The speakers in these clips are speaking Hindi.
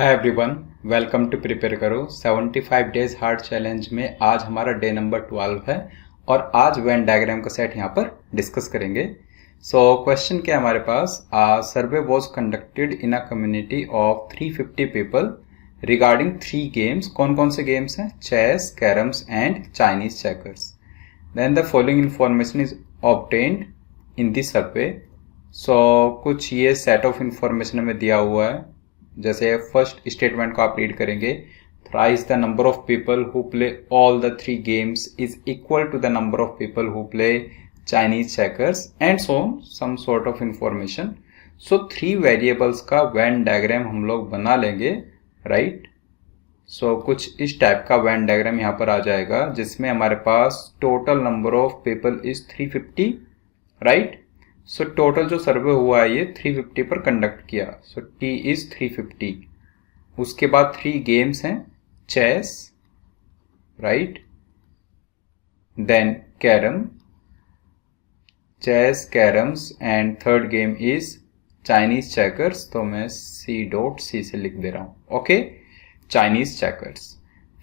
Hi everyone, welcome to prepare करो 75 डेज हार्ड चैलेंज में आज हमारा डे नंबर 12 है और आज वेन डायग्राम का सेट यहाँ पर डिस्कस करेंगे। सो क्वेश्चन क्या है हमारे पास, survey was conducted in a community of 350 people regarding 3 games. कौन कौन से गेम्स हैं? Chess, carroms and Chinese checkers. Then the following information is obtained in the survey. So कुछ ये सेट ऑफ इंफॉर्मेशन हमें दिया हुआ है। जैसे फर्स्ट स्टेटमेंट को आप रीड करेंगे, thrice the number of people who play all the 3 games is equal to the number of people who play Chinese checkers and so some sort of information. So 3 variables का वेन डायग्राम हम लोग बना लेंगे, राइट। सो कुछ इस टाइप का वेन डायग्राम यहाँ पर आ जाएगा जिसमें हमारे पास total number of people is 350, right. So total जो सर्वे हुआ है ये 350 पर कंडक्ट किया। So T is 350। उसके बाद 3 गेम्स हैं, chess, right, then carrom, chess, carroms and third game is Chinese checkers. तो मैं C.C से लिख दे रहा हूं, okay, Chinese checkers.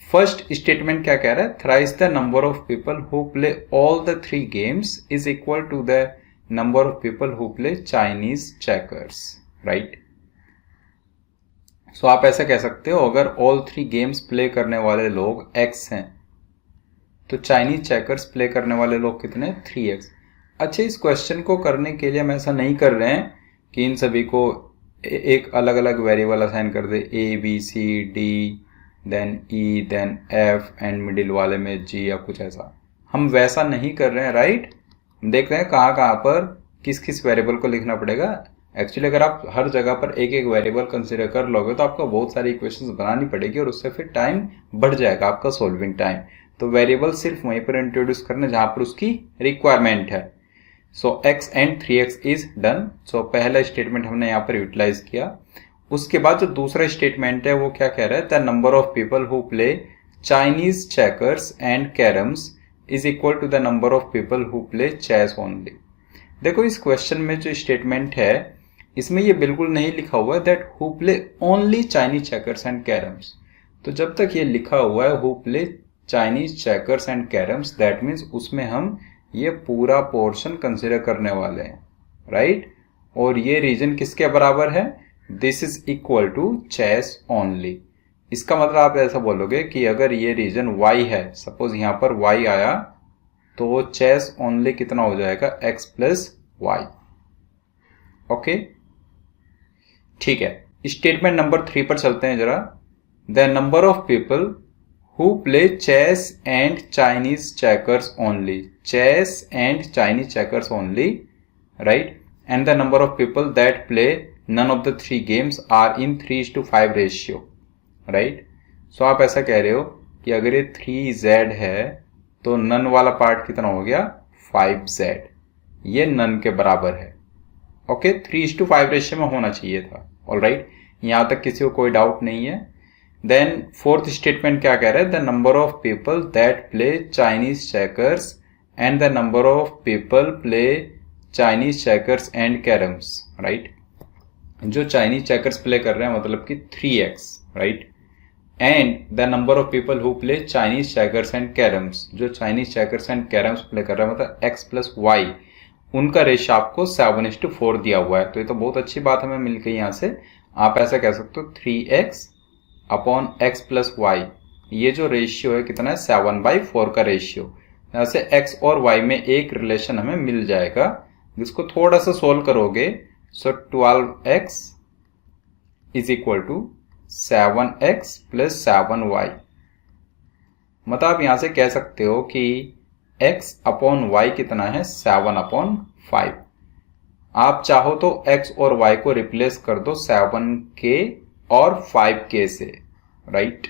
First statement क्या कह रहा है? Thrice the number of people who play all the 3 games is equal to the number of people who play Chinese checkers, right? So आप ऐसा कह सकते हो, अगर all 3 games प्ले करने वाले लोग x हैं तो चाइनीज चेकर्स प्ले करने वाले लोग कितने? 3x। अच्छा, इस क्वेश्चन को करने के लिए हम ऐसा नहीं कर रहे हैं कि इन सभी को एक अलग अलग वेरिएबल असाइन कर दे, A B C D then E then F and middle वाले में G या कुछ ऐसा। हम वैसा नहीं कर रहे हैं, राइट। देखते हैं कहाँ कहाँ पर किस किस वेरिएबल को लिखना पड़ेगा। एक्चुअली अगर आप हर जगह पर एक एक वेरिएबल कंसीडर कर लोगे तो आपको बहुत सारी इक्वेशंस बनानी पड़ेगी और उससे फिर टाइम बढ़ जाएगा आपका सोल्विंग टाइम। तो वेरिएबल सिर्फ वहीं पर इंट्रोड्यूस करना जहां पर उसकी रिक्वायरमेंट है। So x and 3x is done. So पहला स्टेटमेंट हमने यहाँ पर यूटिलाइज किया। उसके बाद जो दूसरा स्टेटमेंट है वो क्या कह रहा है? The number of people who play Chinese checkers and carroms is equal to the number of people who play chess only. देखो, इस क्वेश्चन में जो स्टेटमेंट है इसमें ये बिल्कुल नहीं लिखा हुआ है that who play only Chinese checkers and carroms. तो जब तक ये लिखा हुआ है who play Chinese checkers and carroms, that means उसमें हम ये पूरा पोर्शन कंसिडर करने वाले हैं, राइट। और ये रीजन किसके बराबर है? This is equal to chess only. इसका मतलब आप ऐसा बोलोगे कि अगर ये रीजन y है, सपोज यहां पर y आया, तो चेस ओनली कितना हो जाएगा? x प्लस वाई, ओके, ठीक है। स्टेटमेंट नंबर 3 पर चलते हैं जरा। The number of people who play chess and Chinese checkers only, chess and Chinese checkers only, right, and the number of people that play none of the 3 games are in 3:5 ratio, right. So आप ऐसा कह रहे हो कि अगर ये 3z है तो नन वाला पार्ट कितना हो गया? 5z। ये नन के बराबर है, ओके। 3:5 रेशियो में होना चाहिए था, ऑलराइट। यहां तक किसी को कोई डाउट नहीं है। देन फोर्थ स्टेटमेंट क्या कह रहा है? The number of people that play Chinese checkers and the number of people play Chinese checkers and carroms, right. जो चाइनीज चेकर्स प्ले कर रहे हैं मतलब कि 3x, right, and the number of people who play Chinese checkers and carroms, जो Chinese checkers and carroms play कर रहे हैं मतलब x प्लस वाई, उनका रेशियो आपको 7:4 दिया हुआ है। तो ये तो बहुत अच्छी बात हमें मिल गई यहाँ से। आप ऐसा कह सकते हो 3x upon x plus Y, ये जो रेशियो है कितना है? 7/4 का रेशियो। यहाँ से x और y में एक रिलेशन हमें मिल जाएगा जिसको थोड़ा सा सोल्व करोगे। So 12x is equal to 7x plus 7y। मतलब आप यहां से कह सकते हो कि x अपॉन y कितना है? 7/5। आप चाहो तो x और y को रिप्लेस कर दो 7k और 5k से, राइट,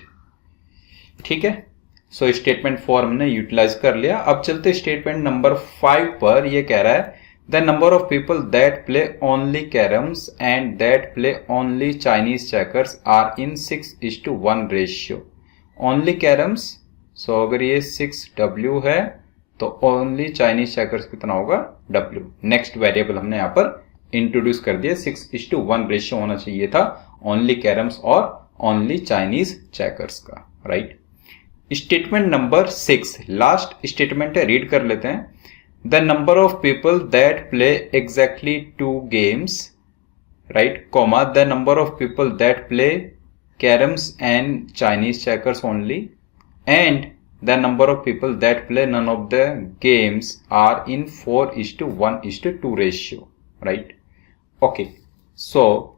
ठीक है। सो स्टेटमेंट 4 हमने यूटिलाइज कर लिया। अब चलते स्टेटमेंट नंबर 5 पर। यह कह रहा है the number of people that play only caroms and that play only Chinese checkers are in 6:1 ratio. Only caroms, so अगर ये 6w है तो only Chinese checkers कितना होगा? w। नेक्स्ट वेरिएबल हमने यहाँ पर इंट्रोड्यूस कर दिया, 6:1 रेशियो होना चाहिए था only caroms और ओनली चाइनीज चेकर्स का, right. Statement number 6, last statement है, रीड कर लेते हैं। The number of people that play exactly 2 games, right, comma, the number of people that play caroms and Chinese checkers only, and the number of people that play none of the games are in 4:1:2 ratio, right? Okay, so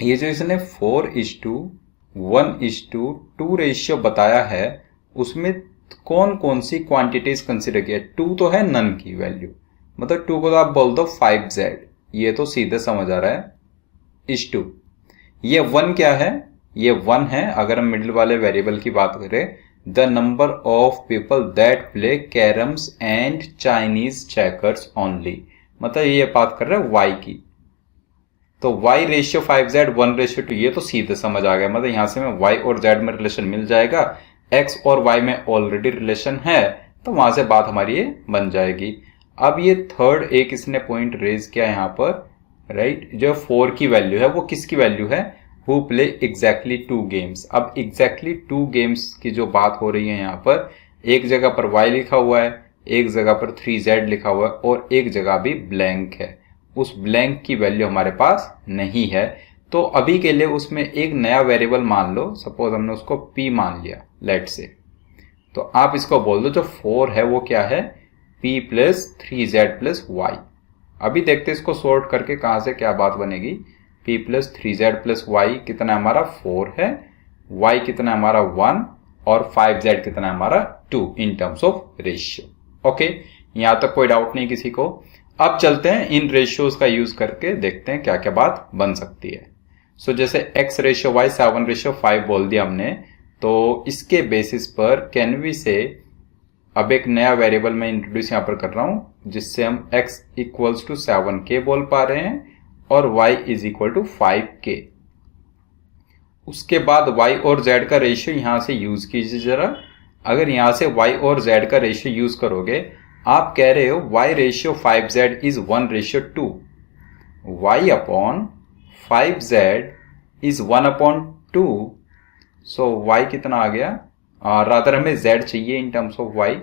ये जो इसने 4:1:2 रेशियो बताया है, उसमें कौन कौन सी क्वांटिटीज कंसिडर किया? 2 तो है नन की वैल्यू, मतलब 2 को तो आप बोल दो 5Z, ये तो सीधे समझ आ रहा है, इस 2। ये 1 क्या है? ये 1 है। अगर हम मिडिल वाले वेरिएबल की बात करें, the number of people that play carroms and Chinese checkers only, मतलब ये बात कर रहे हैं y की। तो y रेशियो 5Z 1:2, ये तो सीधे समझ आ गया, मतलब यहां से मैं y और z में रिलेशन मिल जाएगा, x और y में ऑलरेडी रिलेशन है, तो वहां से बात हमारी ये बन जाएगी। अब ये थर्ड एक इसने पॉइंट रेज किया यहाँ पर, राइट, जो 4 की वैल्यू है वो किसकी वैल्यू है? Who play exactly 2 games। अब एग्जैक्टली 2 games की जो बात हो रही है यहाँ पर, एक जगह पर y लिखा हुआ है, एक जगह पर 3Z लिखा हुआ है, और एक जगह भी ब्लैंक है। उस ब्लैंक की वैल्यू हमारे पास नहीं है, तो अभी के लिए उसमें एक नया वेरिएबल मान लो, सपोज हमने उसको p मान लिया, लेट से, तो आप इसको बोल दो जो 4 है वो क्या है? p plus 3Z plus y। अभी देखते हैं इसको सॉर्ट करके कहां से क्या बात बनेगी। p plus 3Z plus y कितना हमारा 4 है, y कितना हमारा 1, और 5Z कितना हमारा 2 इन टर्म्स ऑफ रेशियो। ओके, यहां तक कोई डाउट नहीं किसी को। अब चलते हैं इन रेशियोज का यूज करके देखते हैं क्या क्या बात बन सकती है। सो जैसे x रेशियो y 7:5 बोल दिया हमने, तो इसके बेसिस पर कैन वी से, अब एक नया वेरिएबल मैं इंट्रोड्यूस यहां पर कर रहा हूं, जिससे हम x इक्वल्स टू 7k बोल पा रहे हैं और y is equal to 5k। उसके बाद y और z का रेशियो यहां से यूज कीजिए जरा। अगर यहां से y और z का रेशियो यूज करोगे, आप कह रहे हो y ratio 5Z is 1:2, y upon 5Z is 1/2, so y कितना आ गया? रादर हमें z चाहिए इन terms of y,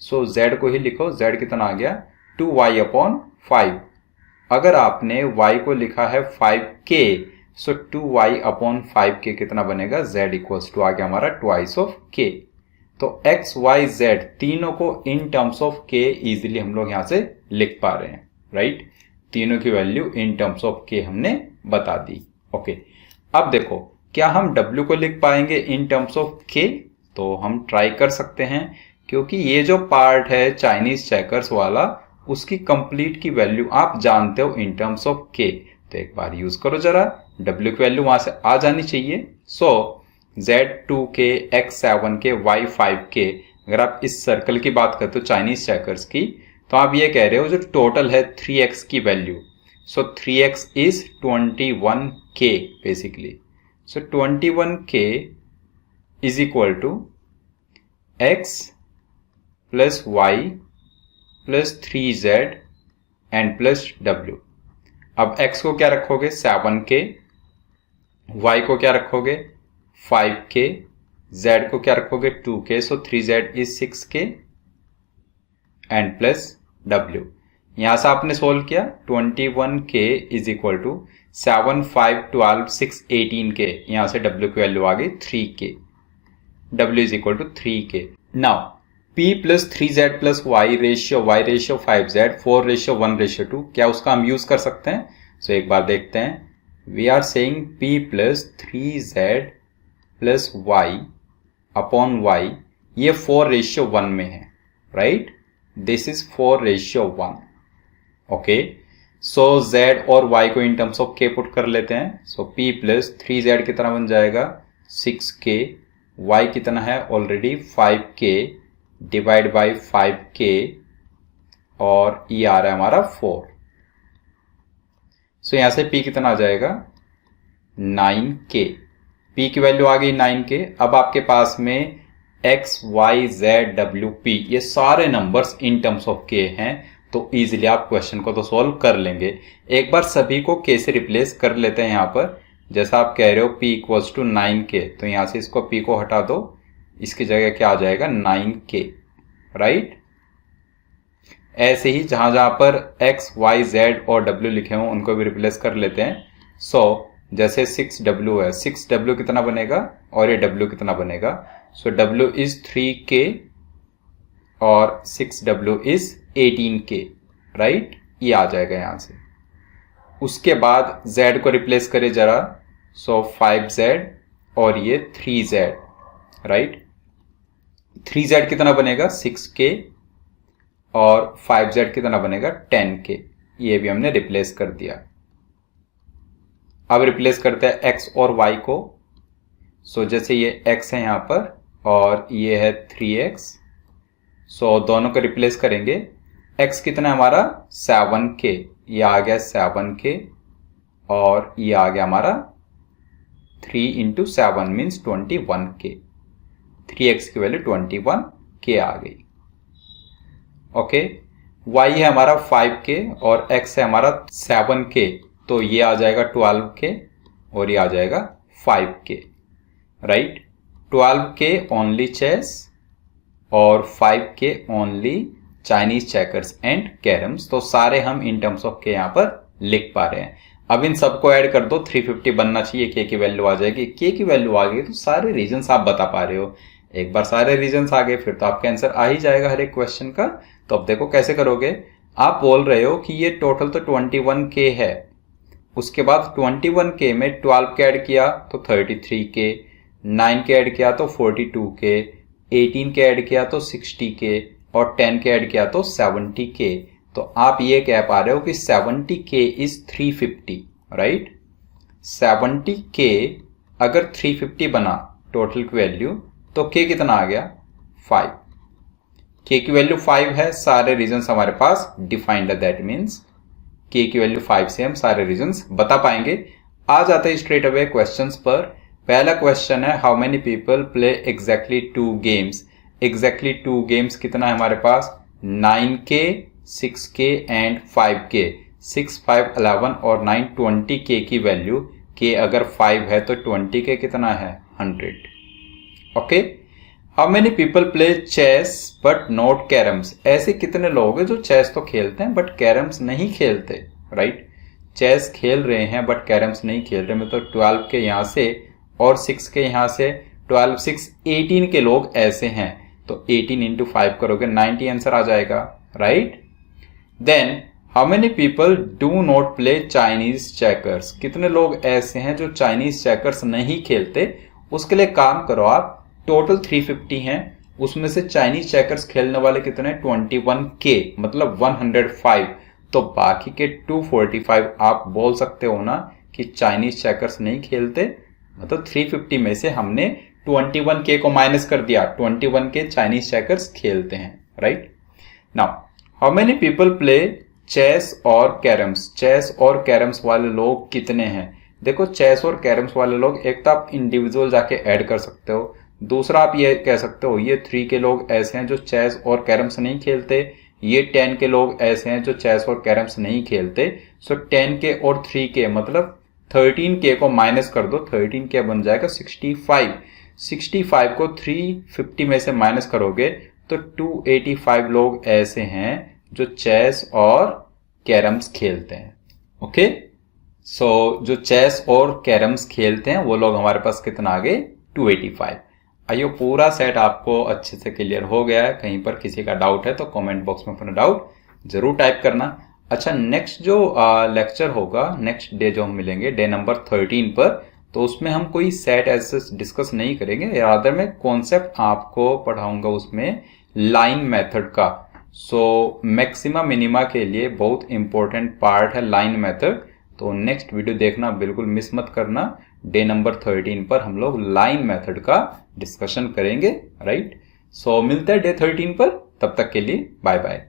so z को ही लिखो, z कितना आ गया? 2y/5। अगर आपने y को लिखा है 5k, सो 2y/5k कितना बनेगा? z इक्वल्स टू आ गया हमारा ट्वाइस ऑफ k। तो x, y, z तीनों को in terms of k easily हम लोग यहां से लिख पा रहे हैं, राइट। तीनों की value in terms of k हमने बता दी। ओके, अब देखो क्या हम w को लिख पाएंगे इन टर्म्स ऑफ k? तो हम ट्राई कर सकते हैं, क्योंकि ये जो पार्ट है चाइनीज चेकर्स वाला, उसकी कंप्लीट की वैल्यू आप जानते हो इन टर्म्स ऑफ k। तो एक बार यूज करो जरा, w की वैल्यू वहां से आ जानी चाहिए। सो z 2k, x 7k, y 5k। अगर आप इस सर्कल की बात करते हो चाइनीज चेकर्स की, तो आप ये कह रहे हो जो टोटल है 3x की value, so 3x is 21k basically. So 21k is equal to x plus y plus 3z and plus w। अब x को क्या रखोगे? 7k, y को क्या रखोगे? 5k, z को क्या रखोगे? 2k, so 3z is 6k and plus w। यहां से आपने सोल्व किया, 21k is equal to 7, 5, 12, 6, 18k। यहां से w की वैल्यू आ गई 3k, w is equal to 3k। Now p plus 3z plus y ratio 5z 4:1:2, क्या उसका हम यूज कर सकते हैं? सो एक बार देखते हैं। We are saying p plus 3z plus y upon y, ये 4:1 में है, right. This is 4:1। Okay, so z और y को in terms of k put कर लेते हैं। सो p प्लस 3z कितना बन जाएगा? 6k, y कितना है already? 5k divide by 5k, और ये आ रहा है हमारा 4। सो यहां से p कितना आ जाएगा? 9k। p की वैल्यू आ गई 9k। अब आपके पास में x, y, z, w, p ये सारे numbers in terms of k हैं, तो इजीली आप क्वेश्चन को तो सॉल्व कर लेंगे। एक बार सभी को k से रिप्लेस कर लेते हैं यहाँ पर। जैसा आप कह रहे हो p इक्वल्स टू 9k, तो यहाँ से इसको p को हटा दो, इसकी जगह क्या आ जाएगा 9k, राइट। ऐसे ही जहां जहां पर x, y, z और w लिखे हों उनको भी रिप्लेस कर लेते हैं। सो जैसे 6w है, 6w कितना बनेगा और ये w कितना बनेगा। सो w इज 3k और 6w इज 18k, राइट। ये आ जाएगा यहां से। उसके बाद z को रिप्लेस करें जरा, सो 5z और ये 3z, राइट। 3z कितना बनेगा 6k और 5z कितना बनेगा 10k। ये भी हमने रिप्लेस कर दिया। अब रिप्लेस करते हैं x और y को। सो जैसे ये x है यहाँ पर और ये है 3x, सो दोनों को रिप्लेस करेंगे। x कितना है हमारा 7k, ये आ गया 7k और ये आ गया हमारा 3 इंटू 7 मीन्स 21k। 3x की वैल्यू 21k आ गई। ओके, y है हमारा 5k और x है हमारा 7k, तो ये आ जाएगा 12k और ये आ जाएगा 5k, right. 12k only chess और 5k only Chinese checkers and carroms. तो सारे हम इन टर्म्स ऑफ के यहाँ पर लिख पा रहे हैं। अब इन सबको ऐड कर दो, 350 बनना चाहिए, k की वैल्यू आ जाएगी। k की वैल्यू आ गई तो सारे रीजन्स आप बता पा रहे हो। एक बार सारे रीजन्स आ गए फिर तो आपका आंसर आ ही जाएगा हर एक क्वेश्चन का। तो अब देखो कैसे करोगे। आप बोल रहे हो कि ये टोटल तो 21k है, उसके बाद 21k में 12 के ऐड किया तो 33k, 9 के ऐड किया तो 42k, 18 के ऐड किया तो 60k और 10 के ऐड किया तो 70k। तो आप ये कह पा रहे हो कि 70k इज 350, राइट। 70k अगर 350 बना टोटल की वैल्यू तो k कितना आ गया 5। k की वैल्यू 5 है, सारे रीजन्स हमारे पास डिफाइंड है, दैट मीन्स k की वैल्यू 5 से हम सारे रीजन्स बता पाएंगे। आ जाते हैं स्ट्रेट अवे क्वेश्चंस पर। पहला क्वेश्चन है how many people play exactly 2 games. Exactly 2 games कितना है हमारे पास 9k, 6k एंड 5k। 6, 5, 11 और 9 20k की वैल्यू, k अगर 5 है तो 20k कितना है 100। Okay, how many people play chess but not carroms. ऐसे कितने लोग हैं जो चेस तो खेलते हैं बट कैरम्स नहीं खेलते, राइट। चेस खेल रहे हैं बट कैरम्स नहीं खेल रहे, मतलब 12 के यहाँ से और 6 के यहाँ से, 12, 6, 18 के लोग ऐसे हैं। तो 18 इंटू 5 करोगे 90 आंसर आ जाएगा, right. Then how many people do not play Chinese checkers. कितने लोग ऐसे हैं जो चाइनीज चेकर्स नहीं खेलते। उसके लिए काम करो आप, टोटल 350 हैं, उसमें से चाइनीज चेकर्स खेलने वाले कितने 21k मतलब 105, तो बाकी के 245 आप बोल सकते हो ना कि चाइनीज चेकर्स नहीं खेलते। मतलब 350 में से हमने 21k को माइनस कर दिया, 21k चाइनीज चेकर्स खेलते हैं, right. Now how many people play chess और कैरम्स। चेस और कैरम्स वाले लोग कितने हैं। देखो चेस और कैरम्स वाले लोग, एक तो आप इंडिविजुअल जाके ऐड कर सकते हो, दूसरा आप ये कह सकते हो ये 3 के लोग ऐसे हैं जो चेस और कैरम्स नहीं खेलते, ये 10 के लोग ऐसे हैं जो चेस और कैरम्स नहीं खेलते। सो 10k और 3k मतलब 13k को माइनस कर दो, 13k बन जाएगा 65। 65 को 350 में से माइनस करोगे तो 285 लोग ऐसे हैं जो चेस और कैरम्स खेलते हैं। ओके, सो जो चेस और कैरम्स खेलते हैं वो लोग हमारे पास कितना आ गए 285। आइयो पूरा सेट आपको अच्छे से क्लियर हो गया है। कहीं पर किसी का डाउट है तो कमेंट बॉक्स में अपना डाउट जरूर टाइप करना। अच्छा, नेक्स्ट जो लेक्चर होगा, नेक्स्ट डे जो हम मिलेंगे डे नंबर 13 पर, तो उसमें हम कोई सेट ऐसे डिस्कस नहीं करेंगे, रादर मैं कॉन्सेप्ट आपको पढ़ाऊंगा उसमें लाइन मेथड का। सो मैक्सिमा मिनिमा के लिए बहुत इंपॉर्टेंट पार्ट है लाइन मेथड। तो नेक्स्ट वीडियो देखना बिल्कुल मिस मत करना। डे नंबर 13 पर हम लोग लाइन मेथड का डिस्कशन करेंगे, राइट। सो मिलते हैं डे 13 पर, तब तक के लिए बाय बाय।